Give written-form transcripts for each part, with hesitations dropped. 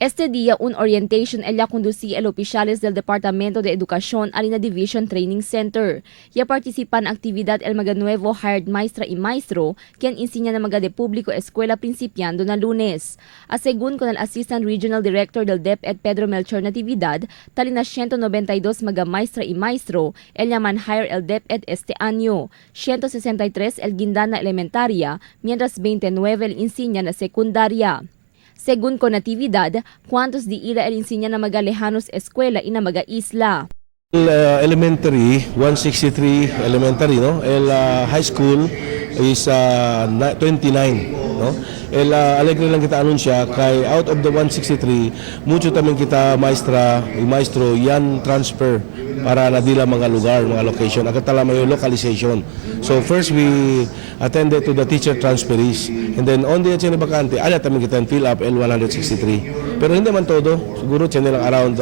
Este día, un orientation ella conducí el oficiales del Departamento de Educación Alina Division Training Center. Ya participan actividad el mga nuevo hired maestra y maestro, quien enseña na mga de público eskwela principiando na Lunes. Según con el Assistant Regional Director del DepEd Pedro Melchor Natividad, tali na 192 mga maestra y maestro, el llaman hire el DepEd este año. 163 el Guindana Elementaria, mientras 29 el enseña na secundaria. Según con Natividad, ¿cuántos di ila el enseña na mga lejanos eskwela y na mga isla? Elementary, 163 elementary, no? El high school is 29, no? El alegre lang kita anunsya kay out of the 163, mucho tamin kita maestra y maestro yan transfer para nadila mga lugar, mga location. Akatala may localization. So first we attended to the teacher transferees and then on the bakante, ala tamin kita fill up L163. Pero hindi man todo, siguro tiyan nilang around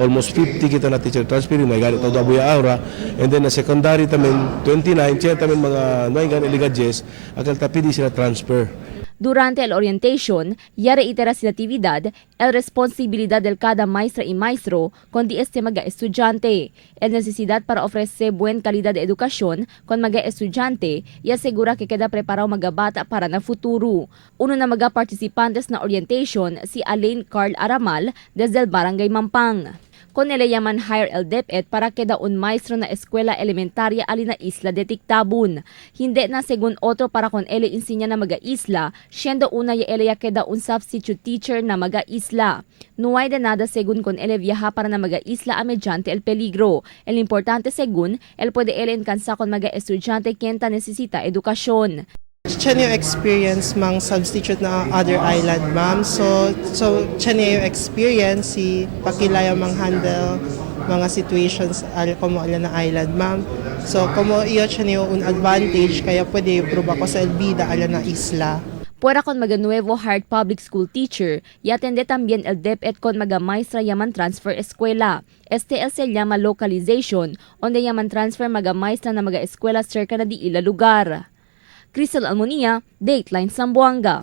almost 50 kita na teacher transfer, may galit todo abuya aura. And then na secondary tamin 29, tiyan tamin mga may iligadjes, akal tapidi sila transfer. Durante el orientation, ya reitera si Natividad el responsibilidad del cada maestra y maestro kundi este mga estudyante. El necesidad para ofrecer buen calidad de edukasyon con mga estudyante y asegura que queda preparado mga bata para na futuro. Uno na mga participantes na orientation si Alain Carl Aramal desde el Barangay Mampang. Con ele llaman hire el DepEd para queda un maestro na eskwela elementaria alina isla de Tictabun. Hindi na según otro para con ele enseña na mga isla, siendo una ya ele ya queda un substitute teacher na mga isla. No hay de nada según con ele viaja para na mga isla a mediante el peligro. El importante según, el puede ele encansa con mga estudyante quien ta necesita edukasyon. Siya yung experience mang substitute na other island, ma'am. So siya yung experience si pakilaya mang handle mga situations como ala na island, ma'am. So como iyo siya yung advantage kaya pwede improve ako sa Elbida ala na isla. Puera con mga nuevo hired public school teacher y atende también el DepEd con mga maestra yaman transfer eskwela. Este el se llama localization, onde yaman transfer mga maestra na mga eskwela cerca na di ila lugar. Crystal Almonia, Dateline Zamboanga.